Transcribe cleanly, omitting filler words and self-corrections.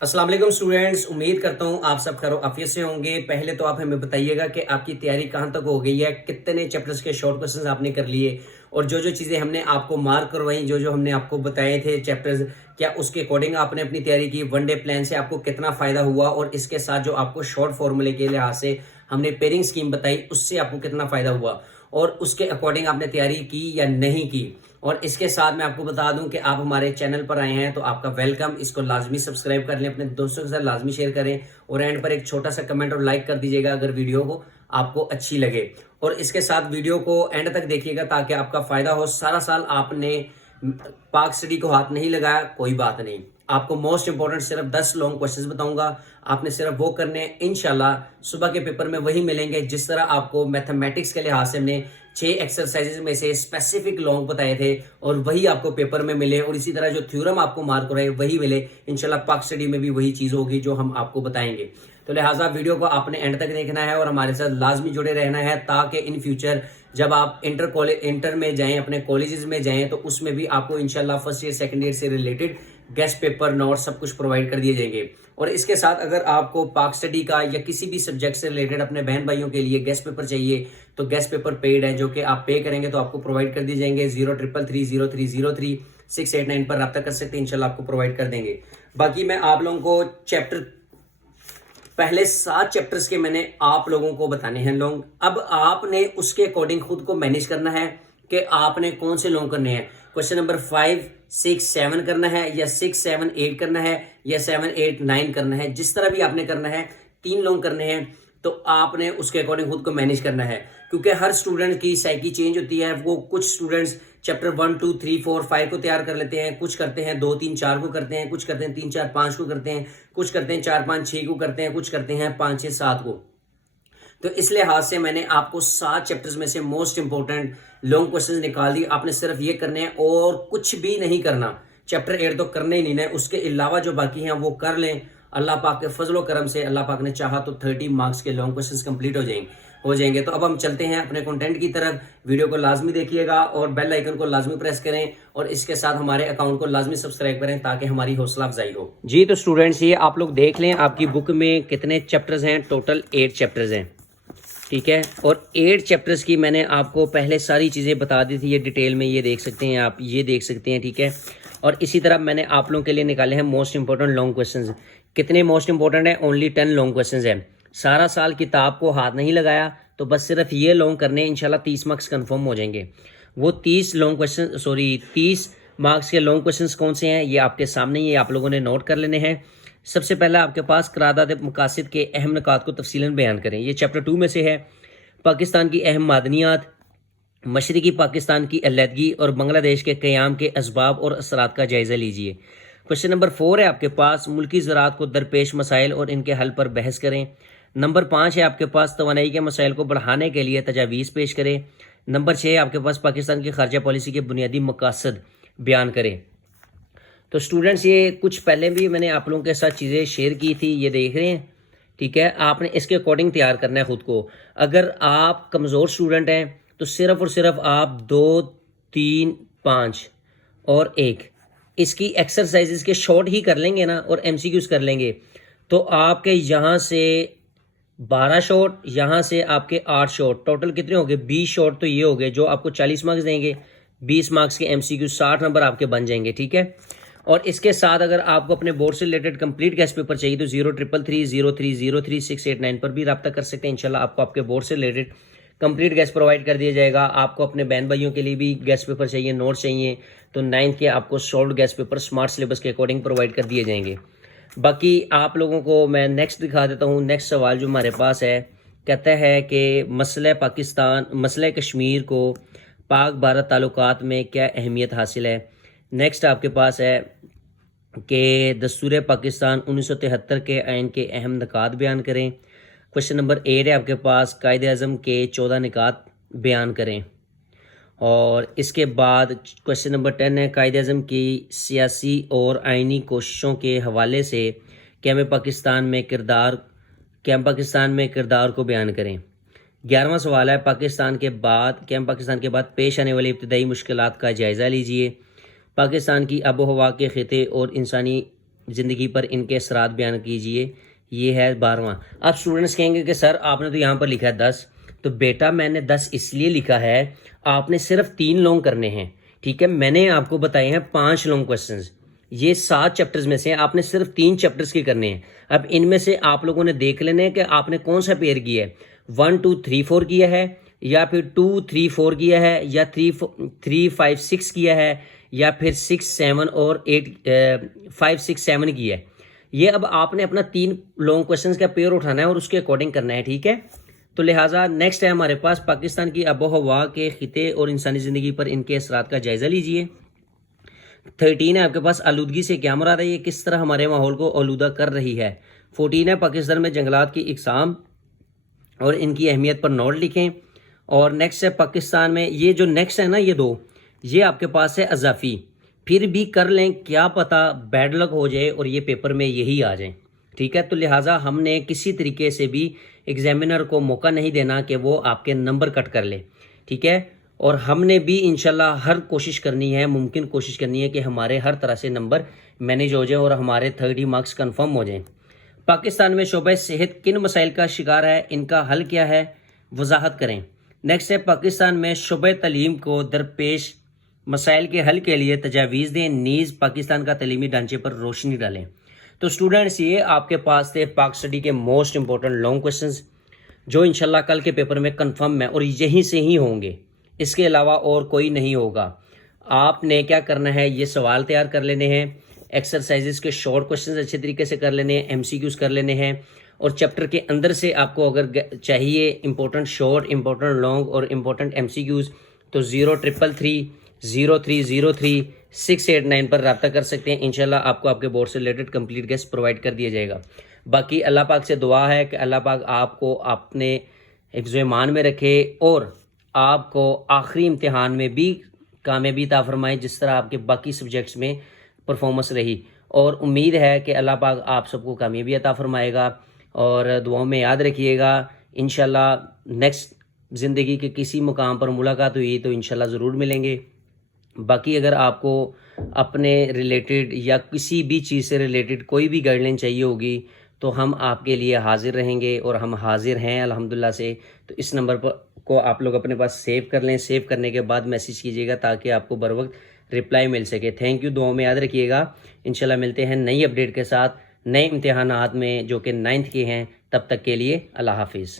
अस्सलाम वालेकुम स्टूडेंट्स, उम्मीद करता हूँ आप सब खैर आफियत से होंगे। पहले तो आप हमें बताइएगा कि आपकी तैयारी कहाँ तक हो गई है, कितने चैप्टर्स के शॉर्ट क्वेश्चंस आपने कर लिए और जो जो चीज़ें हमने आपको मार्क करवाई, जो जो हमने आपको बताए थे चैप्टर्स, क्या उसके अकॉर्डिंग आपने अपनी तैयारी की। वन डे प्लान से आपको कितना फ़ायदा हुआ और इसके साथ जो आपको शॉर्ट फॉर्मूले के लिहाज से हमने पेयरिंग स्कीम बताई, उससे आपको कितना फ़ायदा हुआ और उसके अकॉर्डिंग आपने तैयारी की या नहीं की। और इसके साथ मैं आपको बता दूं कि आप हमारे चैनल पर आए हैं तो आपका वेलकम। इसको लाजमी सब्सक्राइब कर लें, अपने दोस्तों के साथ लाजमी शेयर करें और एंड पर एक छोटा सा कमेंट और लाइक कर दीजिएगा अगर वीडियो को आपको अच्छी लगे। और इसके साथ वीडियो को एंड तक देखिएगा ताकि आपका फायदा हो। सारा साल आपने पाक स्टडी को हाथ नहीं लगाया, कोई बात नहीं, आपको मोस्ट इंपॉर्टेंट सिर्फ 10 लॉन्ग क्वेश्चंस बताऊंगा, आपने सिर्फ वो करने हैं। इंशाल्लाह सुबह के पेपर में वही मिलेंगे जिस तरह आपको मैथमेटिक्स के लिहाज से हमने 6 एक्सरसाइजेज में से स्पेसिफिक लॉन्ग बताए थे और वही आपको पेपर में मिले, और इसी तरह जो थ्योरम आपको मार्क हो रहे वही मिले। इंशाल्लाह पाक स्टडी में भी वही चीज़ होगी जो हम आपको बताएंगे। तो लिहाजा वीडियो को आपने एंड तक देखना है और हमारे साथ लाजमी जुड़े रहना है ताकि इन फ्यूचर जब आप इंटर में जाएं, अपने कॉलेजेस में जाएं, तो उसमें भी आपको इंशाल्लाह फर्स्ट ईयर सेकंड ईयर से रिलेटेड गेस्ट पेपर नोट सब कुछ प्रोवाइड कर दिए जाएंगे। और इसके साथ अगर आपको पाक स्टडी का या किसी भी सब्जेक्ट से रिलेटेड अपने बहन भाइयों के लिए गेस्ट पेपर चाहिए तो गेस्ट पेपर पेड है, जो कि आप पे करेंगे तो आपको प्रोवाइड कर दिए जाएंगे। 0333030689 पर रब्ता कर सकते हैं, इंशाल्लाह आपको प्रोवाइड कर देंगे। बाकी मैं आप लोगों को पहले 7 चैप्टर्स के मैंने आप लोगों को बताने हैं लॉन्ग। अब आपने उसके अकॉर्डिंग खुद को मैनेज करना है कि आपने कौन से लॉन्ग करने हैं। क्वेश्चन नंबर 5, 6, 7 करना है या 6, 7, 8 करना है या 7, 8, 9 करना है। जिस तरह भी आपने करना है, 3 लॉन्ग करने हैं तो आपने उसके अकॉर्डिंग खुद को मैनेज करना है, क्योंकि हर स्टूडेंट की साइकी चेंज होती है। वो कुछ स्टूडेंट्स चैप्टर 1, 2, 3, 4, 5 को तैयार कर लेते हैं, कुछ करते हैं 2, 3, 4 को करते हैं, कुछ करते हैं 3, 4, 5 को करते हैं, कुछ करते हैं 4, 5, 6 को करते हैं, कुछ करते हैं 5, 6, 7 को। तो इस लिहाज से मैंने आपको 7 चैप्टर्स में से मोस्ट इंपॉर्टेंट लॉन्ग क्वेश्चंस निकाल दिए। आपने सिर्फ ये करने हैं और कुछ भी नहीं करना। चैप्टर 8 तो करने ही नहीं है, उसके अलावा जो बाकी हैं वो कर लें। अल्लाह पाक के फजलो करम से अल्लाह पाक ने चाहा तो 30 मार्क्स के लॉन्ग क्वेश्चंस कंप्लीट हो जाएंगे। तो अब हम चलते हैं अपने कंटेंट की तरफ। वीडियो को लाजमी देखिएगा और बेल आइकन को लाजमी प्रेस करें और इसके साथ हमारे अकाउंट को लाजमी सब्सक्राइब करें ताकि हमारी हौसला अफजाई हो। जी तो स्टूडेंट्स, ये आप लोग देख लें आपकी बुक में कितने चैप्टर्स हैं। टोटल 8 चैप्टर्स हैं, ठीक है। और 8 चैप्टर्स की मैंने आपको पहले सारी चीज़ें बता दी थी, ये डिटेल में ये देख सकते हैं आप, ये देख सकते हैं, ठीक है। और इसी तरह मैंने आप लोगों के लिए निकाले हैं मोस्ट इंपॉर्टेंट लॉन्ग क्वेश्चंस। कितने मोस्ट इंपॉर्टेंट है? ओनली 10 लॉन्ग क्वेश्चंस हैं। सारा साल किताब को हाथ नहीं लगाया तो बस सिर्फ ये लॉन्ग करने, इंशाल्लाह 30 मार्क्स कंफर्म हो जाएंगे। वो 30 मार्क्स के लॉन्ग क्वेश्चंस कौन से हैं ये आपके सामने, ये आप लोगों ने नोट कर लेने हैं। सबसे पहला आपके पास करारदाद मकासिद के अहम निकात को तफसीलन बयान करें। ये चैप्टर 2 में से है। पाकिस्तान की अहम मादनियात, मशरकी पाकिस्तान की अलहदगी और बांग्लादेश के क़याम के असबाब और असरात का जायज़ा लीजिए। क्वेश्चन नंबर 4 है आपके पास मुल्की ज़राअत को दरपेश मसाइल और इनके हल पर बहस करें। नंबर 5 है आपके पास तवानाई के मसाइल को बढ़ाने के लिए तजावीज़ पेश करें। नंबर 6 है आपके पास पाकिस्तान की खारजा पॉलिसी के बुनियादी मकासद बयान करें। तो स्टूडेंट्स, ये कुछ पहले भी मैंने आप लोगों के साथ चीज़ें शेयर की थी, ये देख रहे हैं, ठीक है। आपने इसके अकॉर्डिंग तैयार करना है खुद को। अगर आप कमज़ोर स्टूडेंट हैं तो सिर्फ और सिर्फ आप 2, 3, 5 और 1 इसकी एक्सरसाइजेस के शॉर्ट ही कर लेंगे ना और एमसीक्यूज कर लेंगे तो आपके यहाँ से 12 शॉट, यहाँ से आपके 8 शॉट, टोटल कितने हो गए? 20 शॉट तो ये हो गए जो आपको 40 मार्क्स देंगे। 20 मार्क्स के एमसीक्यू 60 नंबर आपके बन जाएंगे, ठीक है। और इसके साथ अगर आपको अपने बोर्ड से रिलेटेड कंप्लीट गेस्ट पेपर चाहिए तो 0333030689 पर भी रब्ता कर सकते हैं। इंशाल्लाह आपको आपके बोर्ड से रिलेटेड कंप्लीट गेस्ट प्रोवाइड कर दिया जाएगा। आपको अपने बहन भाइयों के लिए भी गेस्ट पेपर चाहिए, नोट्स चाहिए तो 9th के आपको solve guest paper smart syllabus के अकॉर्डिंग प्रोवाइड कर दिए जाएंगे। बाकी आप लोगों को मैं नेक्स्ट दिखा देता हूँ। नेक्स्ट सवाल जो हमारे पास है, कहता है कि मसला कश्मीर को पाक भारत ताल्लुकात में क्या अहमियत हासिल है। नेक्स्ट आपके पास है कि दस्तूर पाकिस्तान 1973 के आइन के अहम निकात बयान करें। क्वेश्चन नंबर 8 है आपके पास कायदे आज़म के 14 निकात बयान करें। और इसके बाद क्वेश्चन नंबर 10 है कायदे आज़म की सियासी और आइनी कोशिशों के हवाले से क़याम पाकिस्तान में किरदार को बयान करें। 11वां सवाल है क़याम पाकिस्तान के बाद पेश आने वाली इब्तदाई मुश्किलात का जायज़ा लीजिए। पाकिस्तान की आबो हवा के ख़िते और इंसानी زندگی پر ان کے اثرات بیان کیجئے، یہ ہے 12واں۔ اب اسٹوڈنٹس کہیں گے کہ سر آپ نے تو یہاں پر لکھا ہے 10، تو بیٹا میں نے 10 اس لیے لکھا ہے، آپ نے صرف 3 لانگ کرنے ہیں، ٹھیک ہے؟ میں نے آپ کو بتائے ہیں 5 لانگ کوشچنز، یہ 7 چیپٹرز میں سے آپ نے صرف 3 چیپٹرز کی کرنے ہیں۔ اب ان میں سے آپ لوگوں نے دیکھ لینا ہے کہ آپ نے کون سا پیئر کیا ہے، 1 2 3 4 کیا ہے، یا پھر 2 3 4 کیا ہے، یا 3 5 6 کیا ہے، یا پھر 6 7 اور 5 6 7 کیا ہے۔ یہ اب آپ نے اپنا 3 لانگ کوشچنز کا پیئر اٹھانا ہے اور اس کے اکارڈنگ کرنا ہے، ٹھیک ہے؟ تو لہٰذا نیکسٹ ہے ہمارے پاس پاکستان کی آب و ہوا کے خطے اور انسانی زندگی پر ان کے اثرات کا جائزہ لیجئے۔ 13 ہے آپ کے پاس آلودگی سے کیا مراد ہے، یہ کس طرح ہمارے ماحول کو آلودہ کر رہی ہے۔ 14 ہے پاکستان میں جنگلات کی اقسام اور ان کی اہمیت پر نوٹ لکھیں۔ اور نیکسٹ ہے پاکستان میں، یہ جو نیکسٹ ہے نا یہ 2، یہ آپ کے پاس ہے اضافی، پھر بھی کر لیں، کیا پتہ بیڈ لک ہو جائے اور یہ پیپر میں یہی آ جائیں، ٹھیک ہے؟ تو لہٰذا ہم نے کسی طریقے سے بھی ایگزامینر کو موقع نہیں دینا کہ وہ آپ کے نمبر کٹ کر لے، ٹھیک ہے؟ اور ہم نے بھی انشاءاللہ ہر کوشش کرنی ہے، ممکن کوشش کرنی ہے کہ ہمارے ہر طرح سے نمبر مینیج ہو جائیں اور ہمارے 30 مارکس کنفرم ہو جائیں۔ پاکستان میں شعبہ صحت کن مسائل کا شکار ہے، ان کا حل کیا ہے، وضاحت کریں۔ نیکسٹ ہے پاکستان میں شعبہ تعلیم کو درپیش مسائل کے حل کے لیے تجاویز دیں، نیز پاکستان کا تعلیمی ڈھانچے پر روشنی ڈالیں۔ تو اسٹوڈنٹس یہ آپ کے پاس تھے پاک اسٹڈی کے موسٹ امپورٹنٹ لانگ کوشچنز جو انشاءاللہ کل کے پیپر میں کنفرم ہے اور یہیں سے ہی ہوں گے، اس کے علاوہ اور کوئی نہیں ہوگا۔ آپ نے کیا کرنا ہے، یہ سوال تیار کر لینے ہیں، ایکسرسائزز کے شارٹ کوشچنز اچھے طریقے سے کر لینے ہیں، ایم سی کیوز کر لینے ہیں، اور چیپٹر کے اندر سے آپ کو اگر چاہیے امپورٹنٹ شارٹ، امپورٹنٹ لانگ اور امپورٹنٹ ایم سی کیوز تو 0333 0303 689 پر رابطہ کر سکتے ہیں۔ انشاءاللہ آپ کو آپ کے بورڈ سے ریلیٹڈ کمپلیٹ گیس پرووائڈ کر دیا جائے گا۔ باقی اللہ پاک سے دعا ہے کہ اللہ پاک آپ کو اپنے حفظ و ایمان میں رکھے اور آپ کو آخری امتحان میں بھی کامیابی عطا فرمائے جس طرح آپ کے باقی سبجیکٹس میں پرفارمنس رہی، اور امید ہے کہ اللہ پاک آپ سب کو کامیابی عطا فرمائے گا۔ اور دعاؤں میں یاد رکھیے گا، انشاءاللہ نیکسٹ زندگی کے کسی مقام پر ملاقات ہوئی تو انشاءاللہ ضرور ملیں گے۔ باقی اگر آپ کو اپنے ریلیٹڈ یا کسی بھی چیز سے ریلیٹڈ کوئی بھی گائیڈ لائن چاہیے ہوگی تو ہم آپ کے لیے حاضر رہیں گے، اور ہم حاضر ہیں الحمدللہ سے۔ تو اس نمبر پر کو آپ لوگ اپنے پاس سیو کر لیں، سیو کرنے کے بعد میسیج کیجیے گا تاکہ آپ کو بر وقت رپلائی مل سکے۔ تھینک یو، دعاؤں میں یاد رکھیے گا۔ انشاءاللہ ملتے ہیں نئی اپڈیٹ کے ساتھ، نئے امتحانات میں جو کہ 9th کے ہیں۔ تب تک کے لیے اللہ حافظ۔